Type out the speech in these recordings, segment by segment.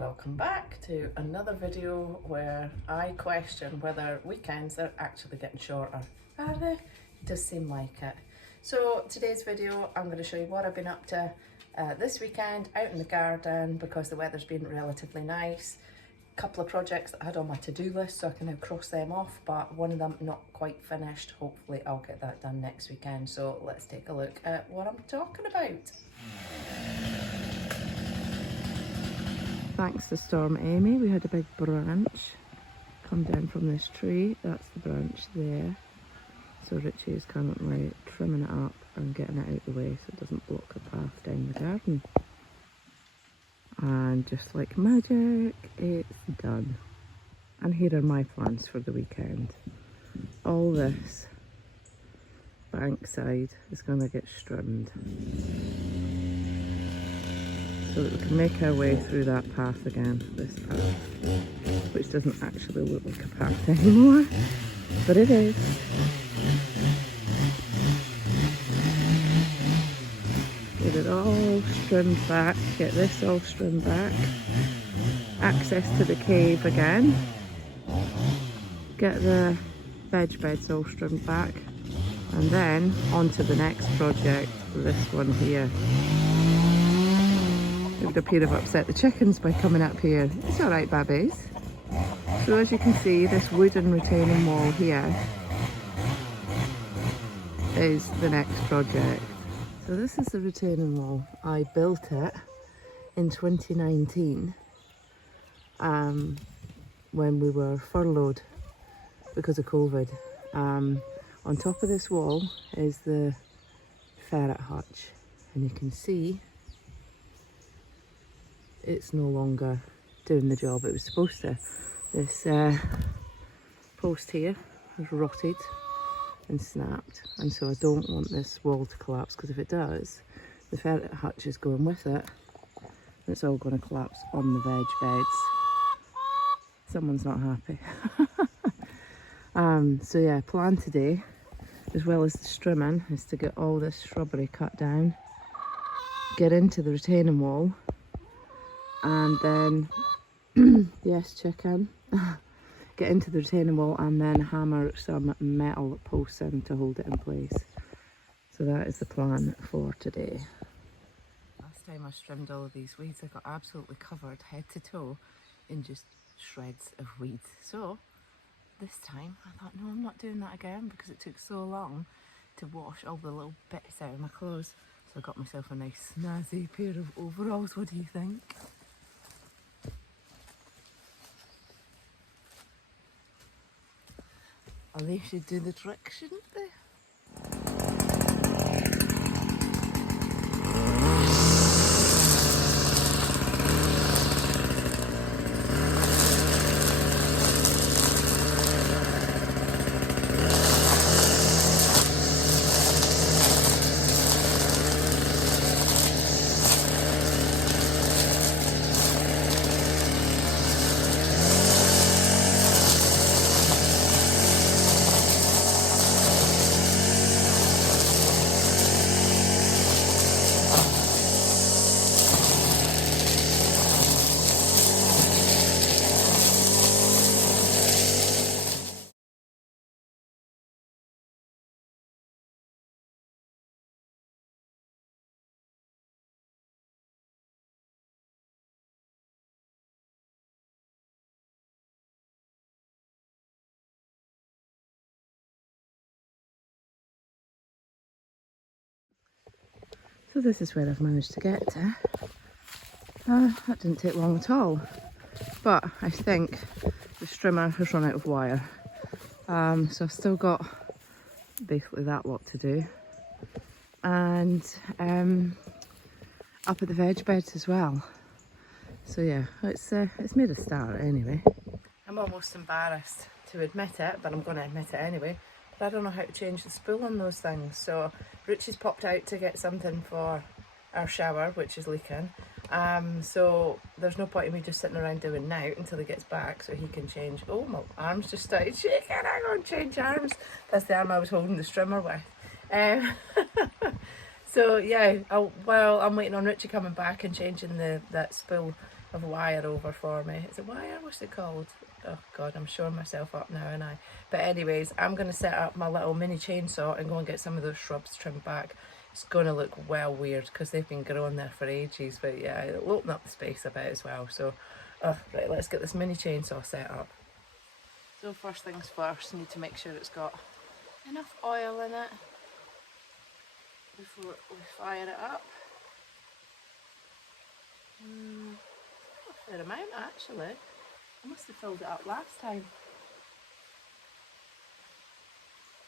Welcome back to another video where I question whether weekends are actually getting shorter. Are they? It does seem like it. So today's video I'm going to show you what I've been up to this weekend out in the garden because the weather's been relatively nice. A couple of projects that I had on my to-do list so I can now cross them off, but one of them not quite finished. Hopefully I'll get that done next weekend. So let's take a look at what I'm talking about. Thanks to Storm Amy, we had a big branch come down from this tree. That's the branch there. So Richie is currently trimming it up and getting it out the way so it doesn't block the path down the garden. And just like magic, it's done. And here are my plans for the weekend. All this bankside is going to get trimmed, so that we can make our way through that path again, this path, which doesn't actually look like a path anymore, but it is. Get it all trimmed back, get this all trimmed back, access to the cave again, get the veg beds all trimmed back, and then on to the next project, this one here. It would appear I've upset the chickens by coming up here. It's alright, babbies. So as you can see, this wooden retaining wall here is the next project. So this is the retaining wall. I built it in 2019 when we were furloughed because of COVID. On top of this wall is the ferret hutch, and you can see it's no longer doing the job it was supposed to. This post here has rotted and snapped, and so I don't want this wall to collapse, because if it does, the ferret hutch is going with it and it's all going to collapse on the veg beds. Someone's not happy. So yeah, plan today, as well as the strimming, is to get all this shrubbery cut down, get into the retaining wall, and then yes, chicken, get into the retaining wall and then hammer some metal posts in to hold it in place. So that is the plan for today. Last time I trimmed all of these weeds, I got absolutely covered head to toe in just shreds of weeds. So this time I thought, no, I'm not doing that again, because it took so long to wash all the little bits out of my clothes. So I got myself a nice snazzy pair of overalls. What do you think? Oh, they should do the trick, shouldn't they? So this is where I've managed to get to. That didn't take long at all, but I think the strimmer has run out of wire. So I've still got basically that lot to do, and up at the veg beds as well. So yeah, it's made a start anyway. I'm almost embarrassed to admit it, but I'm going to admit it anyway. But I don't know how to change the spool on those things. So Richie's popped out to get something for our shower, which is leaking. So there's no point in me just sitting around doing now until he gets back so he can change. Oh, my arms just started shaking. I'm going to change arms. That's the arm I was holding the strimmer with. So yeah, while I'm waiting on Richie coming back and changing that spool, of wire over for me. Is it wire? What's it called? Oh God, I'm showing myself up now, and I. But anyways, I'm going to set up my little mini chainsaw and go and get some of those shrubs trimmed back. It's going to look well weird because they've been growing there for ages, but yeah, it'll open up the space a bit as well. So, right, let's get this mini chainsaw set up. So first things first, need to make sure it's got enough oil in it before we fire it up. A fair amount actually. I must have filled it up last time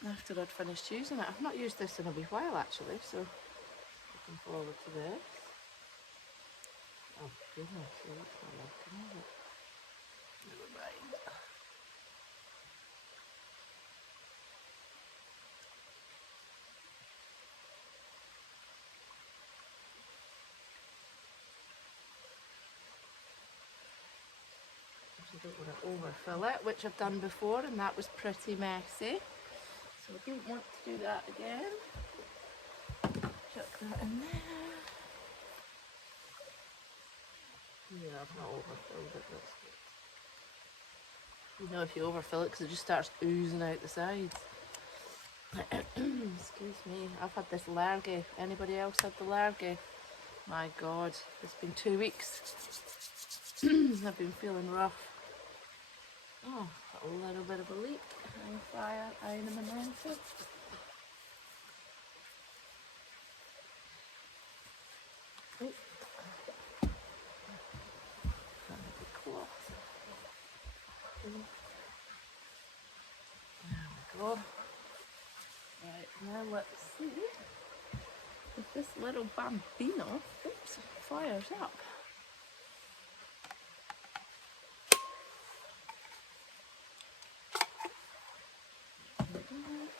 after I'd finished using it. I've not used this in a wee while actually, so looking forward to this. Oh goodness, that's not working, is it? Never mind. I don't want to overfill it, which I've done before, and that was pretty messy. So I don't want to do that again. Chuck that in there. Yeah, I've not overfilled it, that's good. You know if you overfill it because it just starts oozing out the sides. Excuse me, I've had this lurgy. Anybody else had the lurgy? My God, it's been 2 weeks. I've been feeling rough. Oh, got a little bit of a leak. Hang fire, iron and momentum. Oh. Cloth. There we go. Right, now let's see if this little bambino, oops, fires up.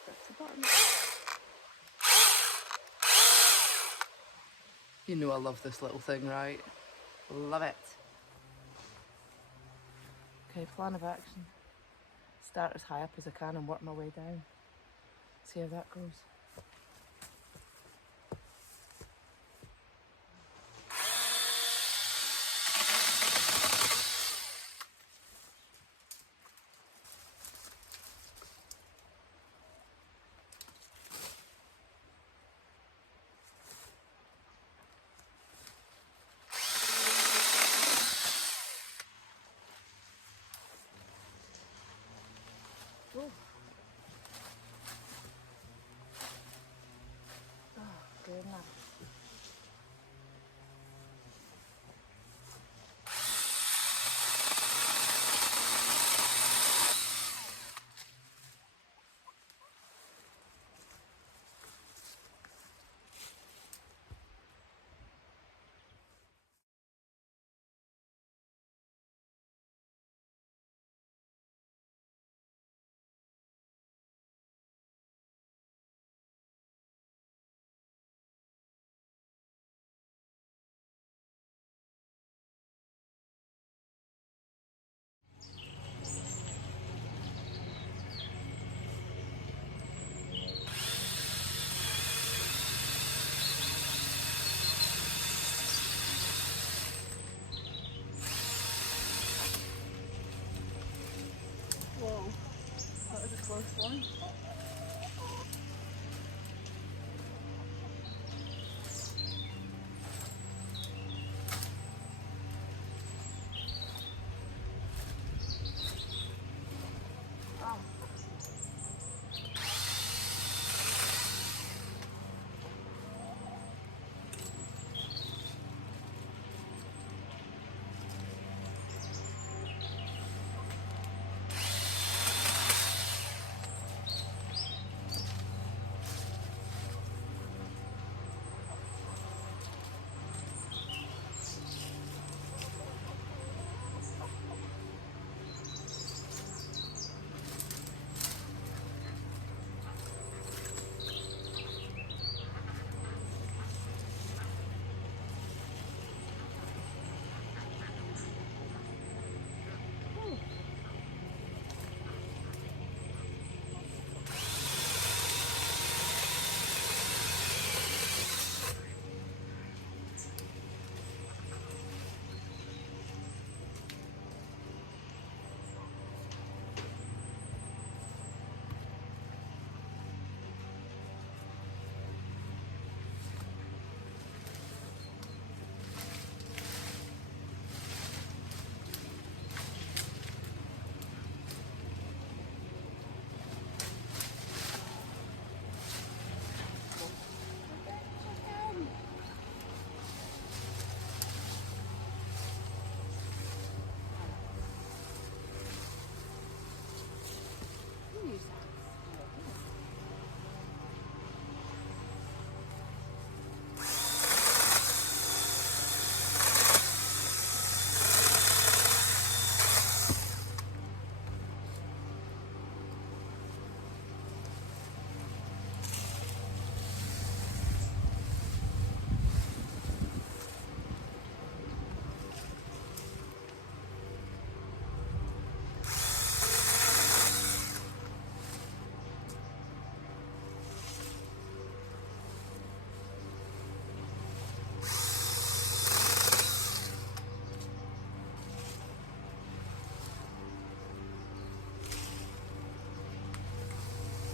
Press the button. You know I love this little thing, right? Love it. Okay, plan of action. Start as high up as I can and work my way down. See how that goes. Oh, good enough. Whoa, that was a close one.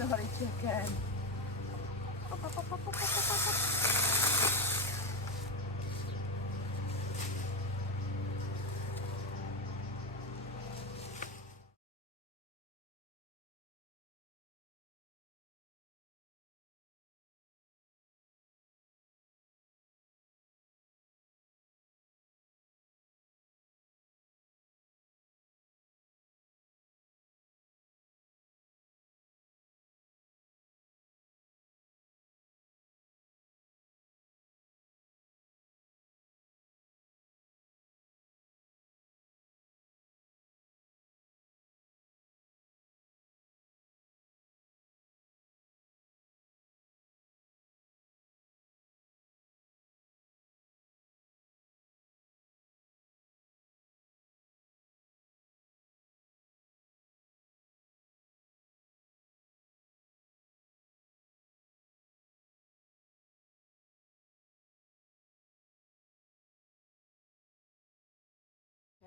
Sorry, chicken.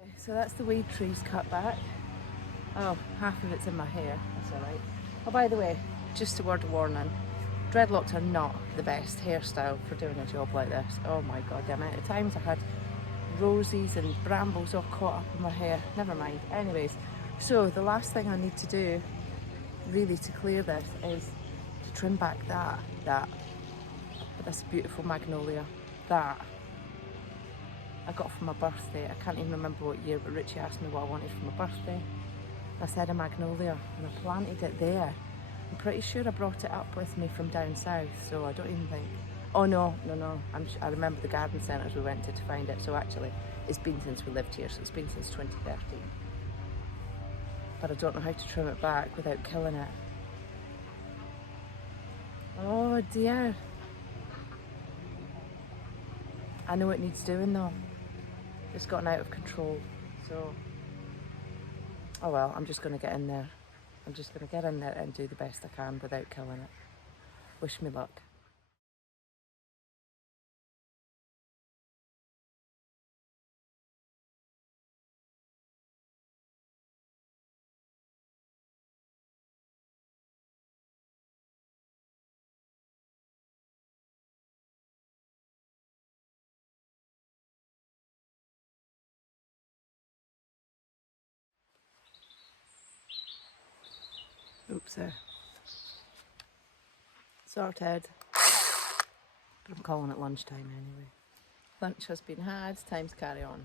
Okay, so that's the weed trees cut back. Oh, half of it's in my hair, that's alright. Oh, by the way, just a word of warning, dreadlocks are not the best hairstyle for doing a job like this. Oh my god, the amount of times I had roses and brambles all caught up in my hair. Never mind. Anyways, so the last thing I need to do really to clear this is to trim back this beautiful magnolia that I got for my birthday. I can't even remember what year, but Richie asked me what I wanted for my birthday. I said a magnolia and I planted it there. I'm pretty sure I brought it up with me from down south, so I don't even think... Oh no, I remember the garden centres we went to find it, so actually it's been since we lived here, so it's been since 2013. But I don't know how to trim it back without killing it. Oh dear. I know it needs doing though. It's gotten out of control, so... Oh well, I'm just going to get in there. I'm just going to get in there and do the best I can without killing it. Wish me luck. Oops, sorted. But I'm calling it lunchtime anyway. Lunch has been had, time to carry on.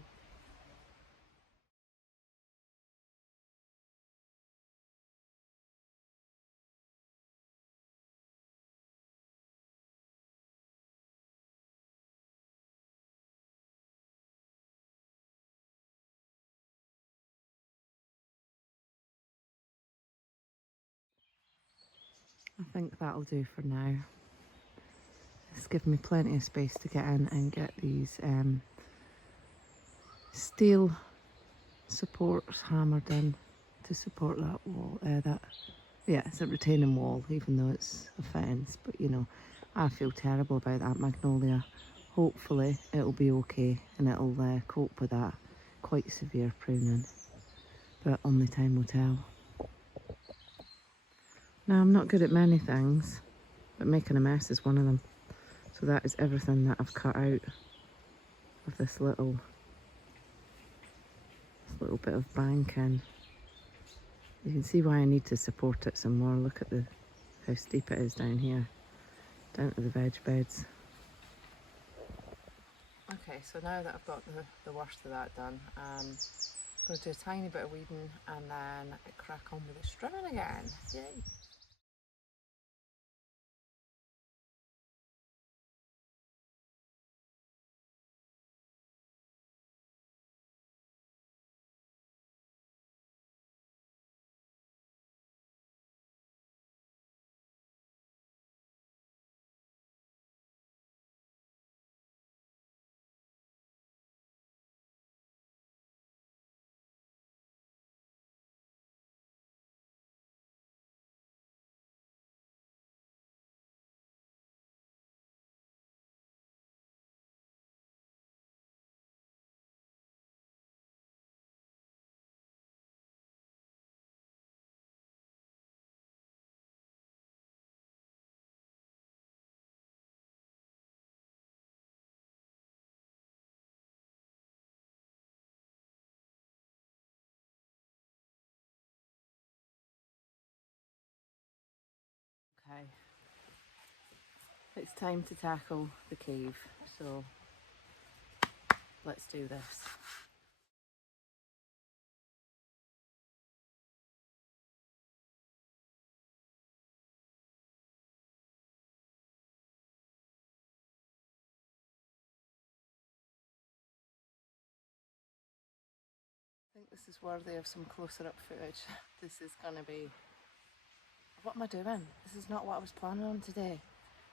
I think that'll do for now. It's given me plenty of space to get in and get these steel supports hammered in to support that wall. Yeah, it's a retaining wall, even though it's a fence. But you know, I feel terrible about that magnolia. Hopefully it'll be okay and it'll cope with that quite severe pruning. But only time will tell. Now, I'm not good at many things, but making a mess is one of them. So that is everything that I've cut out of this little bit of banking. You can see why I need to support it some more. Look at how steep it is down here, down to the veg beds. Okay, so now that I've got the worst of that done, I'm going to do a tiny bit of weeding and then crack on with the strimming again. Yay! Aye. It's time to tackle the cave, so let's do this. I think this is worthy of some closer up footage. This is gonna be... What am I doing? This is not what I was planning on today.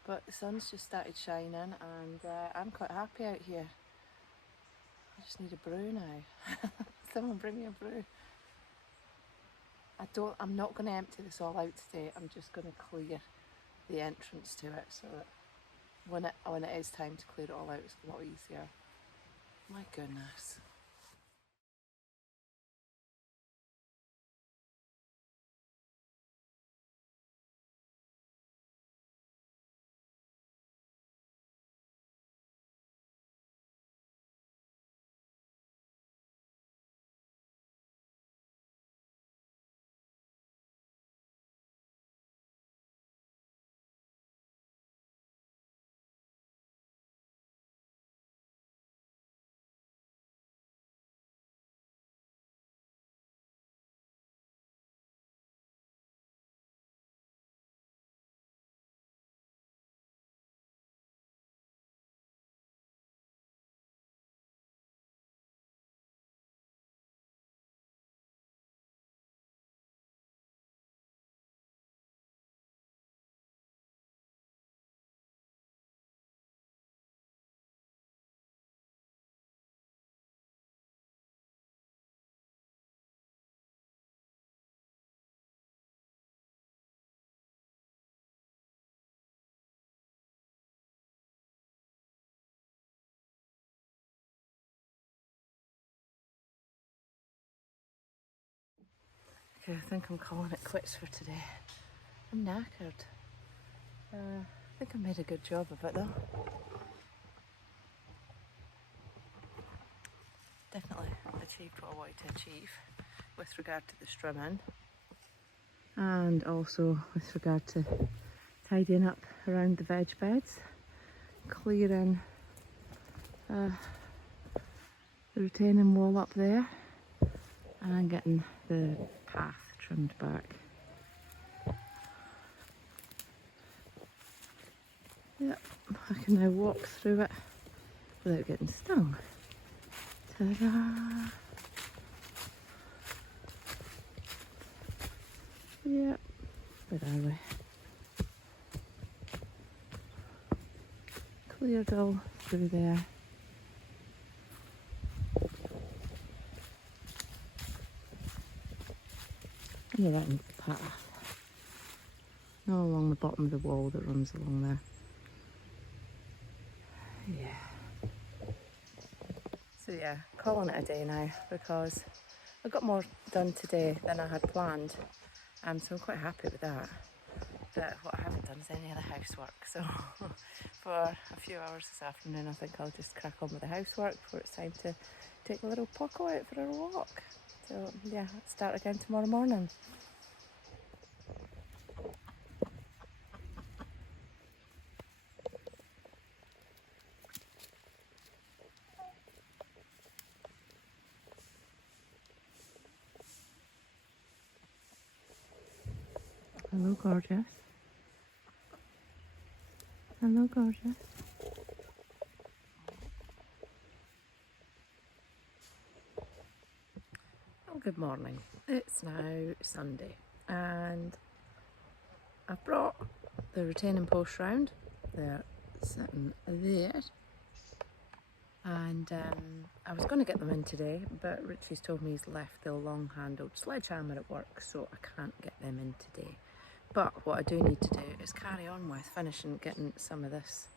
But the sun's just started shining and I'm quite happy out here. I just need a brew now. Someone bring me a brew. I'm not going to empty this all out today. I'm just going to clear the entrance to it so that when it is time to clear it all out, it's a lot easier. My goodness. Okay, I think I'm calling it quits for today. I'm knackered. I think I made a good job of it though. Definitely achieved what I wanted to achieve with regard to the strimming. And also with regard to tidying up around the veg beds, clearing the retaining wall up there and getting the path trimmed back. Yep, I can now walk through it without getting stung. Ta-da! Yep, where are we? Cleared all through there. Yeah, that needs a path. Not along the bottom of the wall that runs along there. Yeah. So yeah, calling it a day now because I got more done today than I had planned. So I'm quite happy with that. But what I haven't done is any of the housework. So for a few hours this afternoon, I think I'll just crack on with the housework before it's time to take a little Poco out for a walk. So yeah, start again tomorrow morning. Hello, gorgeous. Hello, gorgeous. Well, good morning. It's now Sunday and I've brought the retaining posts round. They're sitting there. And I was going to get them in today, but Richie's told me he's left the long-handled sledgehammer at work, so I can't get them in today. But what I do need to do is carry on with finishing getting some of this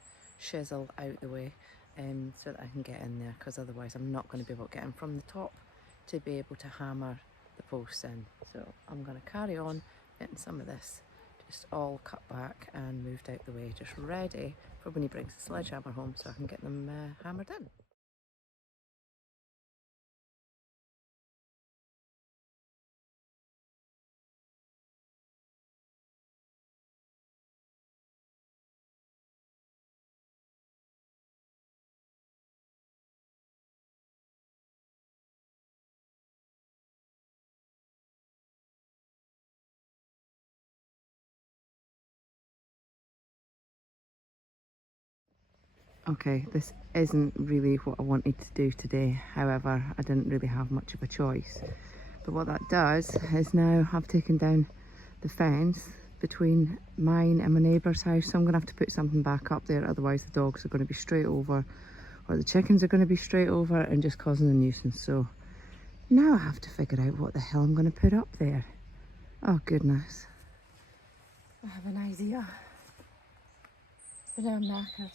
chisel out the way so that I can get in there, because otherwise I'm not going to be able to get in from the top to be able to hammer the posts in. So I'm going to carry on getting some of this just all cut back and moved out the way, just ready for when he brings the sledgehammer home so I can get them hammered in. Okay, this isn't really what I wanted to do today. However, I didn't really have much of a choice. But what that does is now I've taken down the fence between mine and my neighbour's house. So I'm going to have to put something back up there. Otherwise the dogs are going to be straight over, or the chickens are going to be straight over and just causing a nuisance. So now I have to figure out what the hell I'm going to put up there. Oh goodness. I have an idea. But now I'm knackered.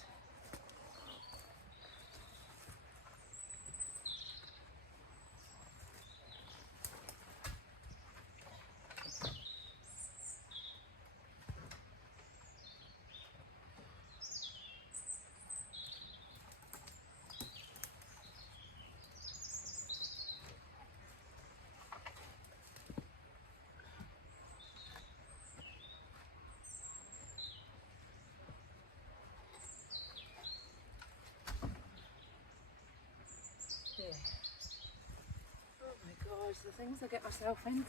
Oh my gosh, the things I get myself into.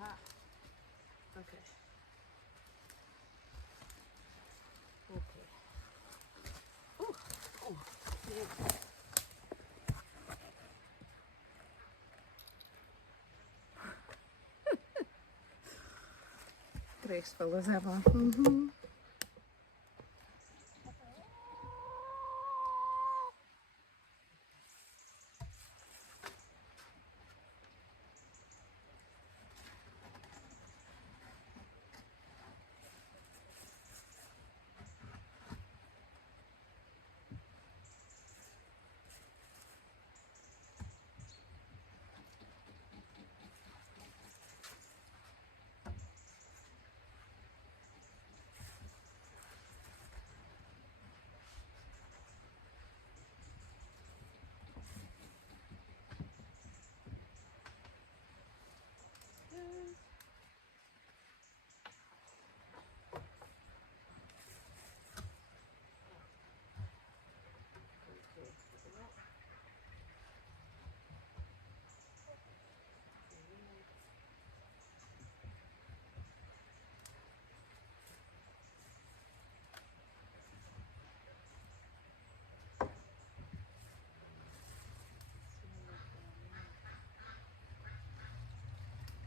Aha. Okay. Okay. Oh, oh, yeah. Graceful as ever.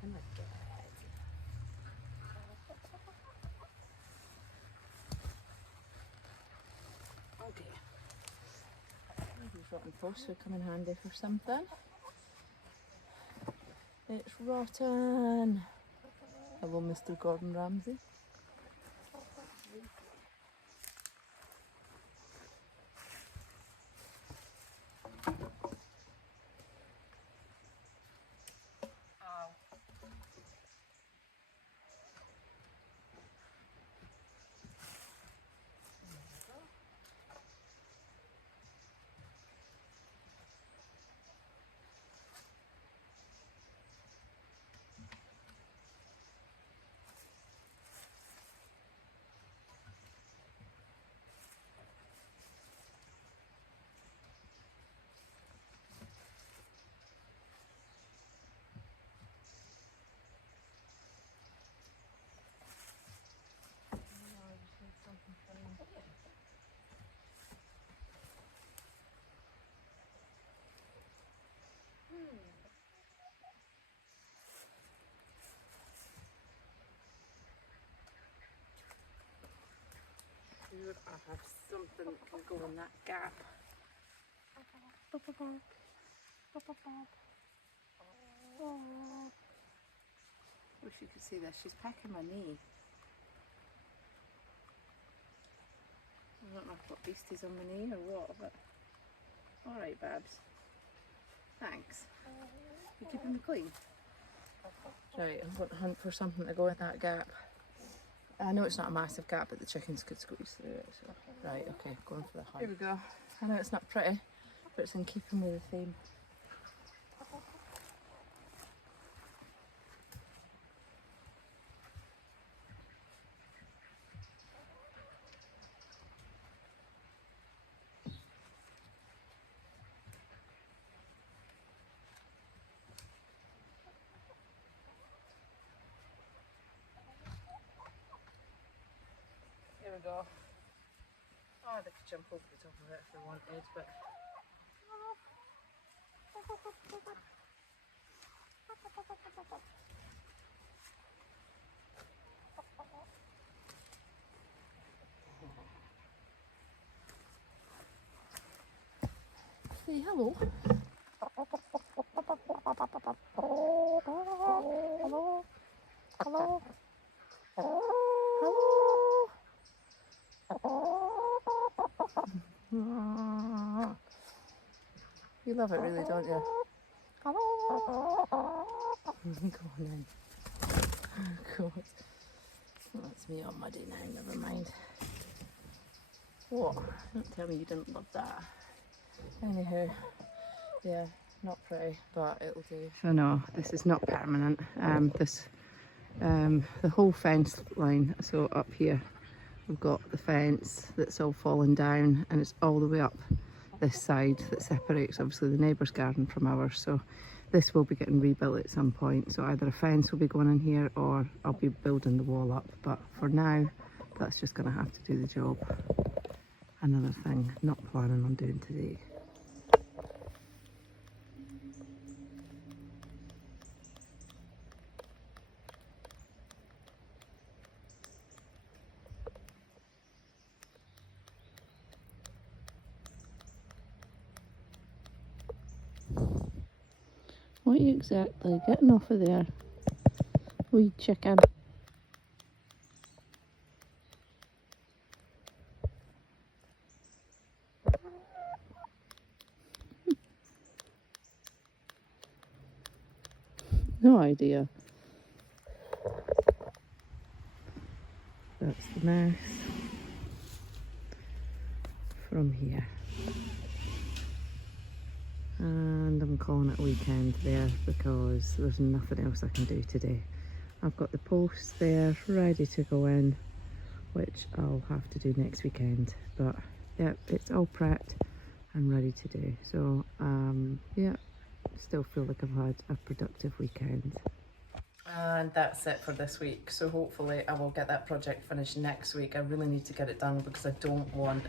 Oh my God. Okay. These rotten posts would come in handy for something. It's rotten. Hello, Mr. Gordon Ramsay. have something that can go in that gap. Wish you could see this. She's pecking my knee. I don't know what beastie's on my knee or what, but alright, Babs. Thanks. You keeping me clean? Right, I'm going to hunt for something to go in that gap. I know it's not a massive gap, but the chickens could squeeze through it. So. Right, okay, going for the hunt. Here we go. I know it's not pretty, but it's in keeping with the theme. Here we go. Oh, they could jump over the top of it if they wanted, but... Say hello. Hello. Hello. Hello. You love it really, don't you? Hello. Go on then. God. Oh, that's me all muddy now, never mind. What? Don't tell me you didn't love that. Anywho, yeah, not pretty, but it'll do. So no, this is not permanent. The whole fence line, so up here we've got the fence that's all fallen down, and it's all the way up this side that separates obviously the neighbour's garden from ours. So this will be getting rebuilt at some point, so either a fence will be going in here or I'll be building the wall up, but for now that's just going to have to do the job. Another thing not planning on doing today. What are you exactly getting off of there, wee chicken? No idea. That's the mess from here. And I'm calling it a weekend there because there's nothing else I can do today. I've got the posts there ready to go in, which I'll have to do next weekend. But yeah, it's all prepped and ready to do. So yeah, still feel like I've had a productive weekend. And that's it for this week. So hopefully I will get that project finished next week. I really need to get it done because I don't want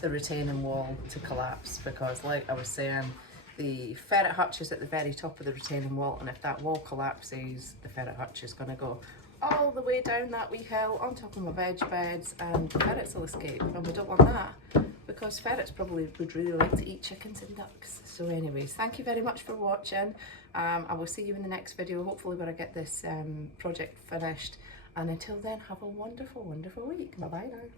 the retaining wall to collapse, because like I was saying, the ferret hutch is at the very top of the retaining wall, and if that wall collapses, the ferret hutch is going to go all the way down that wee hill on top of my veg beds, and the ferrets will escape, and we don't want that because ferrets probably would really like to eat chickens and ducks. So anyways, thank you very much for watching. I will see you in the next video, hopefully when I get this project finished, and until then, have a wonderful, wonderful week. Bye bye now.